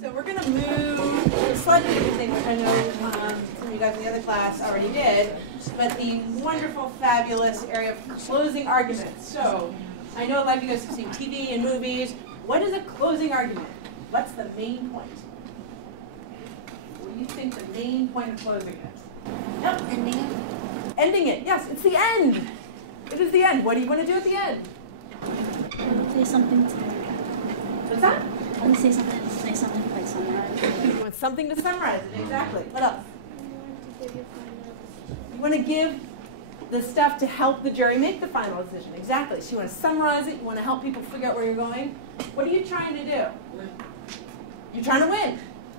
So we're going to move to a slightly different thing, which I know some of you guys in the other class already did, but the wonderful, fabulous area of closing arguments. So I know a lot of you guys have seen TV and movies. What is a closing argument? What's the main point? What do you think the main point of closing is? Yep. Ending it. Ending it. Yes, it's the end. It is the end. What do you want to do at the end? Say something to. What's that? I want to say something like summarize. You want something to summarize it, exactly. What else? You want to give the stuff to help the jury make the final decision. Exactly. So you want to summarize it. You want to help people figure out where you're going. What are you trying to do? You're trying to win.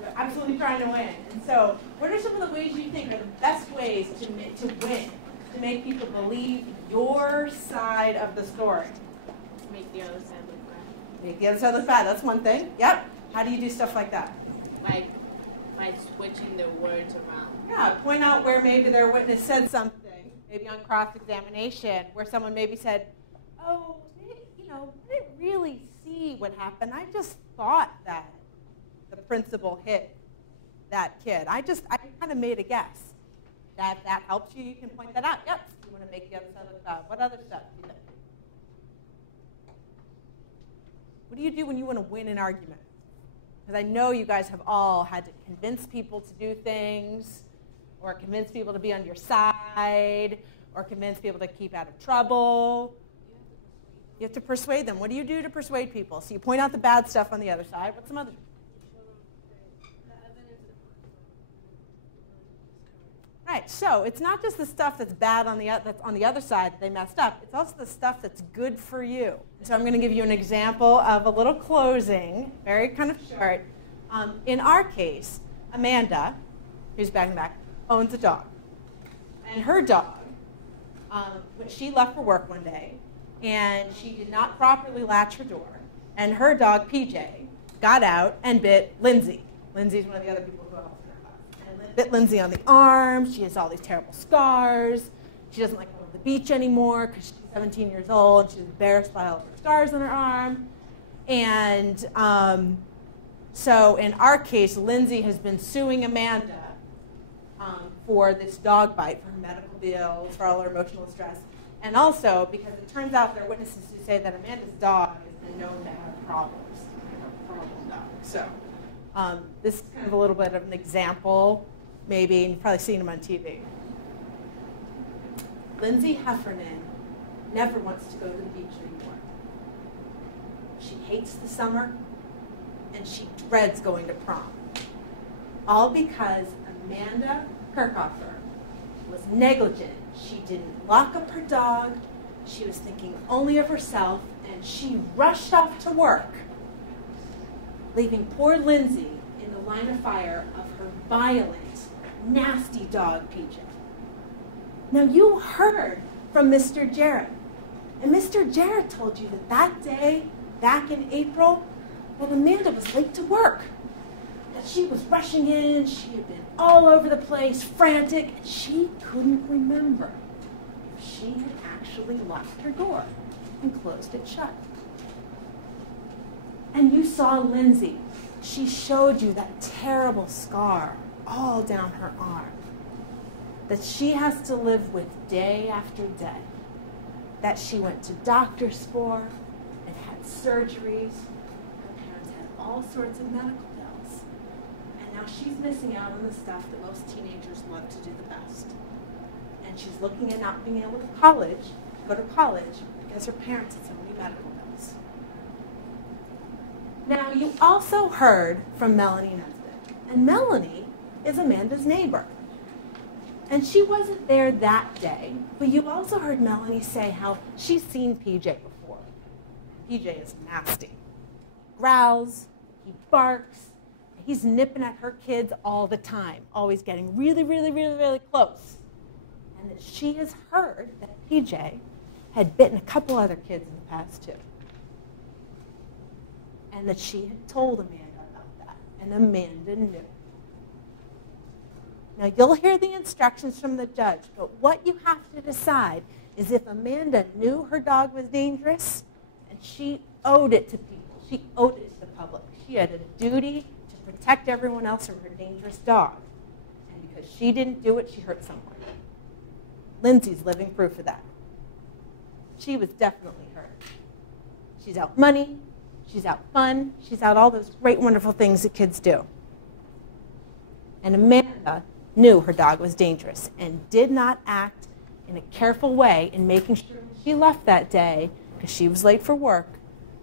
You're absolutely trying to win. And so what are some of the ways you think are the best ways to win, to make people believe your side of the story? Make the other side look bad. Make the other side look bad. That's one thing. Yep. How do you do stuff like that? Like by switching the words around. Yeah, point out where maybe their witness said something, maybe on cross-examination, where someone maybe said, oh, I didn't really see what happened. I just thought that the principal hit that kid. I kind of made a guess. That helps you. You can point that out. Yep. You want to make the other side look bad. What other stuff do you think? What do you do when you want to win an argument? Because I know you guys have all had to convince people to do things, or convince people to be on your side, or convince people to keep out of trouble. You have to persuade them. What do you do to persuade people? So you point out the bad stuff on the other side. What's some other? Right. So it's not just the stuff that's bad that's on the other side that they messed up. It's also the stuff that's good for you. So I'm going to give you an example of a little closing, very kind of short. In our case, Amanda, who's back in the back, owns a dog. And her dog, when she left for work one day, and she did not properly latch her door, and her dog, PJ, got out and bit Lindsay. Lindsay's one of the other people who helps in her class. And bit Lindsay on the arm. She has all these terrible scars. She doesn't like going to the beach anymore because she's 17 years old, and she's embarrassed by all of her scars on her arm. And so in our case, Lindsay has been suing Amanda for this dog bite, for her medical bills, for all her emotional stress. And also because it turns out there are witnesses who say that Amanda's dog has been known to have problems, a problem dog. So this is kind of a little bit of an example, maybe, and you've probably seen him on TV. Lindsay Heffernan never wants to go to the beach anymore. She hates the summer, and she dreads going to prom. All because Amanda Kirchhofer was negligent. She didn't lock up her dog. She was thinking only of herself, and she rushed off to work, leaving poor Lindsay in the line of fire of her violent, nasty dog, PJ. Now, you heard from Mr. Jarrett, and Mr. Jarrett told you that day, back in April, that Amanda was late to work, that she was rushing in, she had been all over the place, frantic, and she couldn't remember if she had actually locked her door and closed it shut. And you saw Lindsay. She showed you that terrible scar all down her arm that she has to live with day after day, that she went to doctors for and had surgeries. Her parents had all sorts of medical bills. And now she's missing out on the stuff that most teenagers love to do the best. And she's looking at not being able to go to college because her parents had so many medical bills. Now, you also heard from Melanie Nesbitt. And Melanie is Amanda's neighbor. And she wasn't there that day, but you also heard Melanie say how she's seen PJ before. PJ is nasty. Growls, he barks, he's nipping at her kids all the time, always getting really, really, really, really close. And that she has heard that PJ had bitten a couple other kids in the past too. And that she had told Amanda about that, and Amanda knew. Now, you'll hear the instructions from the judge, but what you have to decide is if Amanda knew her dog was dangerous, and she owed it to people. She owed it to the public. She had a duty to protect everyone else from her dangerous dog. And because she didn't do it, she hurt someone. Lindsay's living proof of that. She was definitely hurt. She's out money, she's out fun, she's out all those great, wonderful things that kids do. And Amanda knew her dog was dangerous and did not act in a careful way in making sure she left that day, because she was late for work,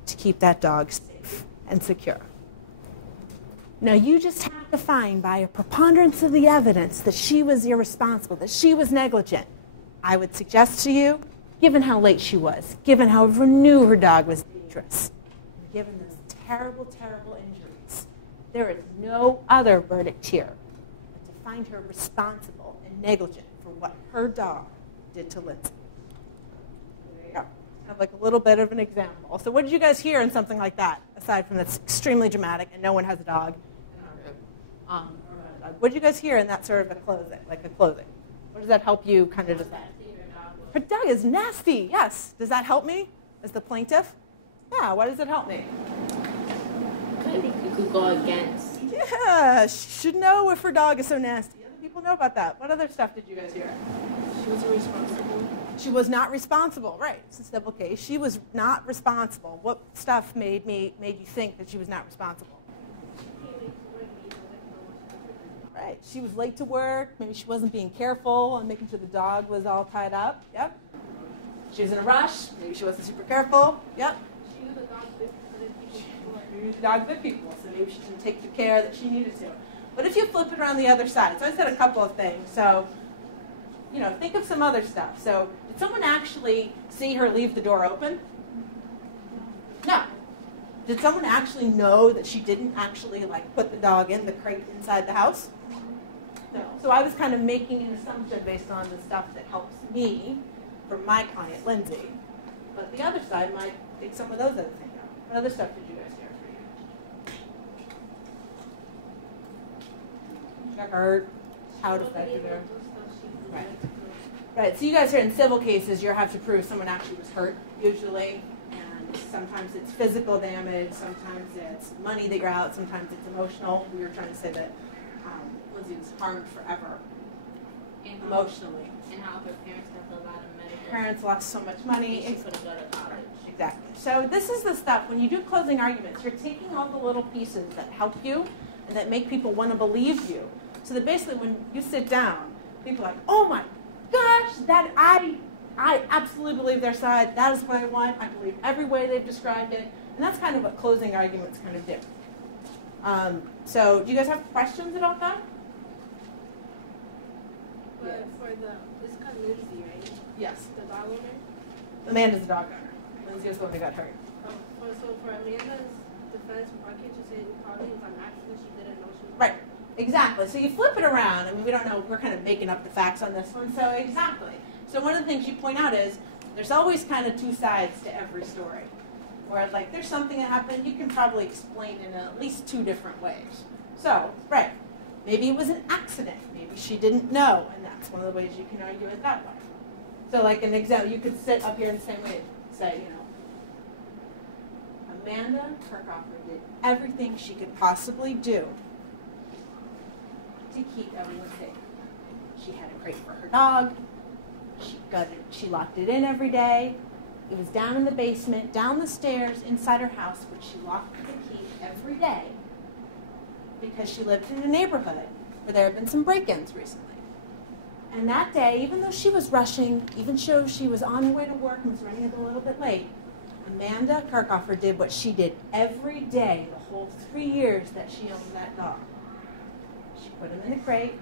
to keep that dog safe and secure. Now, you just have to find by a preponderance of the evidence that she was irresponsible, that she was negligent. I would suggest to you, given how late she was, given how everyone knew her dog was dangerous, and given those terrible, terrible injuries, there is no other verdict here but to find her responsible and negligent for what her dog did to Lindsay. There you go. Have like a little bit of an example. So what did you guys hear in something like that, aside from that's extremely dramatic and no one has a dog? What did you guys hear in that sort of a closing, like a closing? What does that help you kind of decide? Her dog is nasty, yes. Does that help me as the plaintiff? Yeah, why does it help me? I think you could go against. Yeah, she should know if her dog is so nasty. Other people know about that. What other stuff did you guys hear? She was irresponsible. She was not responsible, right. It's a civil case. She was not responsible. What stuff made you think that she was not responsible? Right. She was late to work. Maybe she wasn't being careful and making sure the dog was all tied up. Yep. She was in a rush. Maybe she wasn't super careful. Yep. She knew the dog bit people. Maybe the dog bit people, so maybe she didn't take the care that she needed to. But if you flip it around the other side, so I said a couple of things. So, think of some other stuff. So, did someone actually see her leave the door open? No. Did someone actually know that she didn't actually put the dog in the crate inside the house? No. So I was kind of making an assumption based on the stuff that helps me from my client, Lindsay. But the other side might take some of those other things out. What other stuff did you guys hear for you? She got hurt. How it affected her. Right. Right. So you guys are in civil cases, you have to prove someone actually was hurt, usually. And sometimes it's physical damage, sometimes it's money that you're out, sometimes it's emotional. We were trying to say that Lindsay was harmed forever, emotionally. And how her parents got a lot of medical. Parents lost so much money. She couldn't go to college. Exactly. So this is the stuff, when you do closing arguments, you're taking all the little pieces that help you and that make people want to believe you. So that basically when you sit down, people are like, oh my gosh, that I absolutely believe their side. That is what I want. I believe every way they've described it. And that's kind of what closing arguments kind of do. So do you guys have questions about that? But for it's called Lindsay, right? Yes. The dog owner? Amanda's the dog owner. Lindsay was the one who got hurt. So for Amanda's defense, why can't you say it probably was an accident, she didn't know she was Right. Exactly. So you flip it around. I mean, we don't know. We're kind of making up the facts on this one. So exactly. So one of the things you point out is there's always kind of two sides to every story. Where there's something that happened, you can probably explain in at least two different ways. So, right. Maybe it was an accident. Maybe she didn't know, and that's one of the ways you can argue it that way. So like an example, you could sit up here in the same way and say, Amanda Kirchhofer did everything she could possibly do to keep everyone safe. She had a crate for her dog. She locked it in every day. It was down in the basement, down the stairs, inside her house, which she locked with a key every day because she lived in a neighborhood where there had been some break-ins recently. And that day, even though she was rushing, even though she was on her way to work and was running a little bit late, Amanda Kirchhofer did what she did every day the whole 3 years that she owned that dog. She put him in the crate,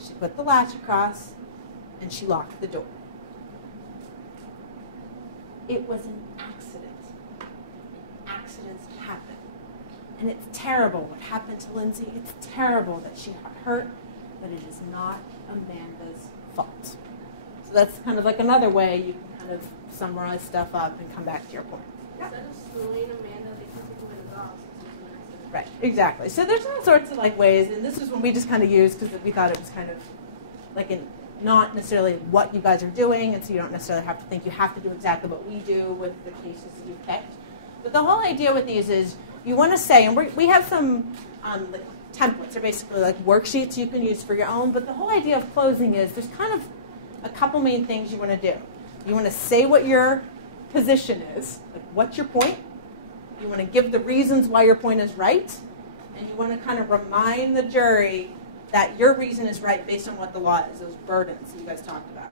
she put the latch across, and she locked the door. It was an accident. Accidents happen. And it's terrible what happened to Lindsay. It's terrible that she got hurt, but it is not Amanda's fault. So that's kind of like another way you can kind of summarize stuff up and come back to your point. Instead of suing Amanda, they can take away the dog since it was an accident. Right, exactly. So there's all sorts of ways, and this is one we just kind of used because we thought it was kind of not necessarily what you guys are doing, and so you don't necessarily have to think you have to do exactly what we do with the cases that you've picked. But the whole idea with these is you want to say, and we have some templates. They're basically like worksheets you can use for your own. But the whole idea of closing is there's kind of a couple main things you want to do. You want to say what your position is, like what's your point. You want to give the reasons why your point is right. And you want to kind of remind the jury that your reason is right based on what the law is, those burdens that you guys talked about.